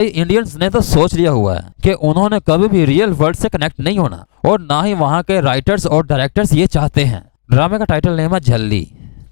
Indians ने तो सोच लिया हुआ है कि उन्होंने कभी भी रियल वर्ल्ड से कनेक्ट नहीं होना, और ना ही वहाँ के राइटर्स और डायरेक्टर्स ये चाहते हैं। ड्रामे का टाइटल नेम है झल्ली।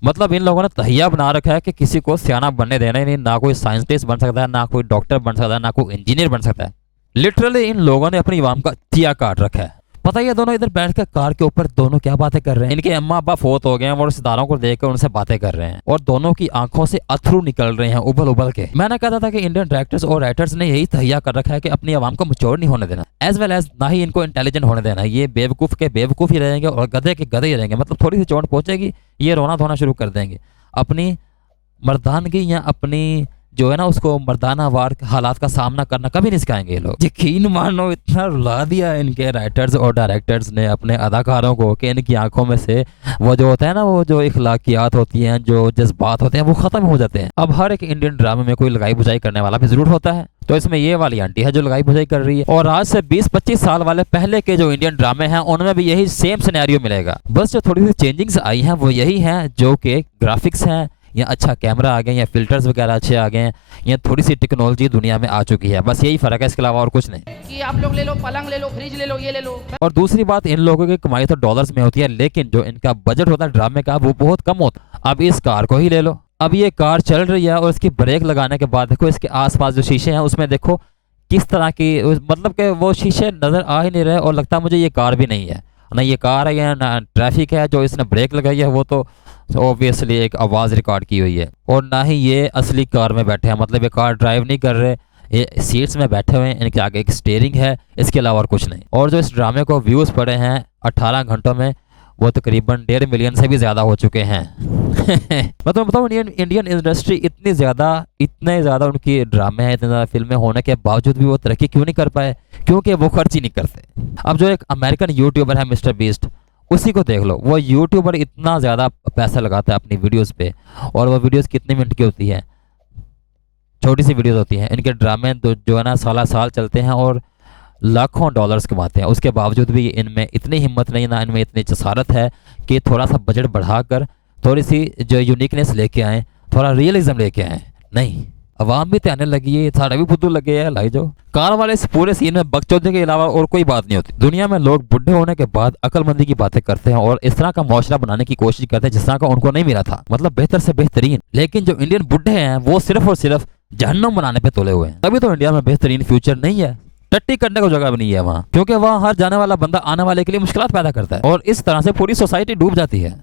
मतलब इन लोगों ने तहिया बना रखा है कि किसी को सियाना बनने देना ही नहीं, ना कोई साइंटिस्ट बन सकता है, ना कोई डॉक्टर बन सकता है, ना कोई इंजीनियर बन सकता है। लिटरली इन लोगों ने अपनी आवाम का तिया काट रखा है। पता ही है दोनों इधर बैठ कर कार के ऊपर दोनों क्या बातें कर रहे हैं। इनके अम्मा अब्बा फोत हो गए हैं और सितारों को देखकर उनसे बातें कर रहे हैं, और दोनों की आंखों से अथरू निकल रहे हैं उबल उबल के। मैंने कहता था कि इंडियन डायरेक्टर्स और राइटर्स ने यही तहिया कर रखा है कि अपनी आवाम को मैच्योर नहीं होने देना, एज वेल एज ना ही इनको इंटेलिजेंट होने देना। ये बेवकूफ के बेवकूफ ही रहेंगे और गधे के गधे ही रहेंगे। मतलब थोड़ी सी चोट पहुंचेगी ये रोना धोना शुरू कर देंगे। अपनी मर्दानगी या अपनी जो है ना उसको मर्दाना वार हालात का सामना करना कभी नहीं सिखाएंगे ये लोग। यकीन मानो इतना रुला दिया इनके राइटर्स और डायरेक्टर्स ने अपने अदाकारों को कि इनकी आंखों में से वो जो होता है ना, वो जो इखलाकियात होती हैं, जो जज्बात होते हैं, वो खत्म हो जाते हैं। अब हर एक इंडियन ड्रामे में कोई लगाई बुझाई करने वाला भी जरूर होता है, तो इसमें ये वाली आंटी है जो लगाई बुझाई कर रही है। और आज से 20-25 साल वाले पहले के जो इंडियन ड्रामे हैं उनमें भी यही सेम सिनेरियो मिलेगा। बस जो थोड़ी सी चेंजिंग्स आई हैं वो यही हैं, जो कि ग्राफिक्स हैं, या अच्छा कैमरा आ गया, या फिल्टर्स वगैरह अच्छे आ गए हैं, या थोड़ी सी टेक्नोलॉजी दुनिया में आ चुकी है। बस यही फर्क है, इसके अलावा और कुछ नहीं कि आप लोग ले लो, पलंग ले लो, फ्रिज ले लो, ये ले लो। और दूसरी बात, इन लोगों की कमाई तो डॉलर्स में होती है, लेकिन जो इनका बजट होता है ड्रामे का वो बहुत कम होता। अब इस कार को ही ले लो, अब ये कार चल रही है और इसकी ब्रेक लगाने के बाद देखो इसके आसपास जो शीशे हैं उसमें देखो किस तरह की, मतलब कि वो शीशे नजर आ ही नहीं रहे और लगता है मुझे ये कार भी नहीं है, ना ये कार है या ना ट्रैफिक है। जो इसने ब्रेक लगाई है वो तो ऑब्वियसली एक आवाज़ रिकॉर्ड की हुई है, और ना ही ये असली कार में बैठे हैं। मतलब ये कार ड्राइव नहीं कर रहे, ये सीट्स में बैठे हुए हैं, इनके आगे एक स्टीयरिंग है, इसके अलावा और कुछ नहीं। और जो इस ड्रामे को व्यूज़ पड़े हैं 18 घंटों में वो तकरीबन 1.5 मिलियन से भी ज़्यादा हो चुके हैं। मतलब बताओ इंडियन इंडस्ट्री इतने ज़्यादा उनकी ड्रामे हैं, इतने ज़्यादा फिल्में होने के बावजूद भी वो तरक्की क्यों नहीं कर पाए? क्योंकि वो खर्च ही नहीं करते। अब जो एक अमेरिकन यूट्यूबर है मिस्टर बीस्ट, उसी को देख लो, वो यूट्यूबर इतना ज़्यादा पैसा लगाता है अपनी वीडियोस पे, और वो वीडियोस कितने मिनट की होती है, छोटी सी वीडियोस होती हैं। इनके ड्रामे जो है ना साल चलते हैं और लाखों डॉलर्स कमाते हैं। उसके बावजूद भी इनमें इतनी हिम्मत नहीं, ना इनमें इतनी जसारत है कि थोड़ा सा बजट बढ़ाकर थोड़ी सी जो यूनिकनेस लेके आए, थोड़ा रियलिज्म लेके आए। नहीं, अवाम भी त्याने लगी है, साढ़े भी फुद्दू लगे है लाई। जो कार वाले इस पूरे सीन में बकचोदी के अलावा और कोई बात नहीं होती। दुनिया में लोग बुढ़े होने के बाद अक्लमंदी की बातें करते हैं और इस तरह का मुआशरा बनाने की कोशिश करते हैं जिस तरह का उनको नहीं मिला था, मतलब बेहतर से बेहतरीन। लेकिन जो इंडियन बुढ़े हैं वो सिर्फ और सिर्फ जहन्नुम बनाने पे तुले हुए हैं। तभी तो इंडिया में बेहतरीन फ्यूचर नहीं है, टट्टी करने को जगह भी नहीं है वहाँ, क्योंकि वहाँ हर जाने वाला बंदा आने वाले के लिए मुश्किलात पैदा करता है, और इस तरह से पूरी सोसाइटी डूब जाती है।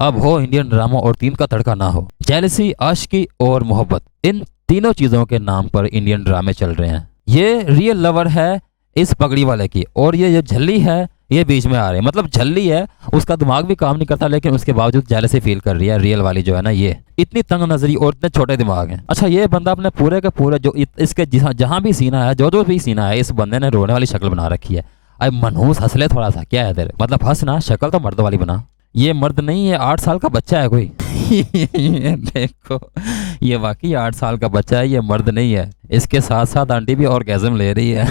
अब हो इंडियन ड्रामा और तीन का तड़का ना हो, जेलसी, आशिकी और मोहब्बत, इन तीनों चीजों के नाम पर इंडियन ड्रामे चल रहे हैं। ये रियल लवर है इस पगड़ी वाले की, और ये झल्ली है ये बीच में आ रहे हैं। मतलब झल्ली है, उसका दिमाग भी काम नहीं करता, लेकिन उसके बावजूद जेलसी फील कर रही है। रियल वाली जो है ना, ये इतनी तंग नजरी और इतने छोटे दिमाग हैं। अच्छा, ये बंदा अपने पूरे के पूरे जो इसके जहां भी सीना है, जो भी सीना है, इस बंदे ने रोने वाली शक्ल बना रखी है। अब मनहूस हंस ले थोड़ा सा, क्या है तेरे, मतलब हंस ना, शक्ल तो मर्द वाली बना। ये मर्द नहीं है, 8 साल का बच्चा है कोई। देखो, ये वाकई 8 साल का बच्चा है, ये मर्द नहीं है। इसके साथ साथ आंटी भी ऑर्गेज़म ले रही है।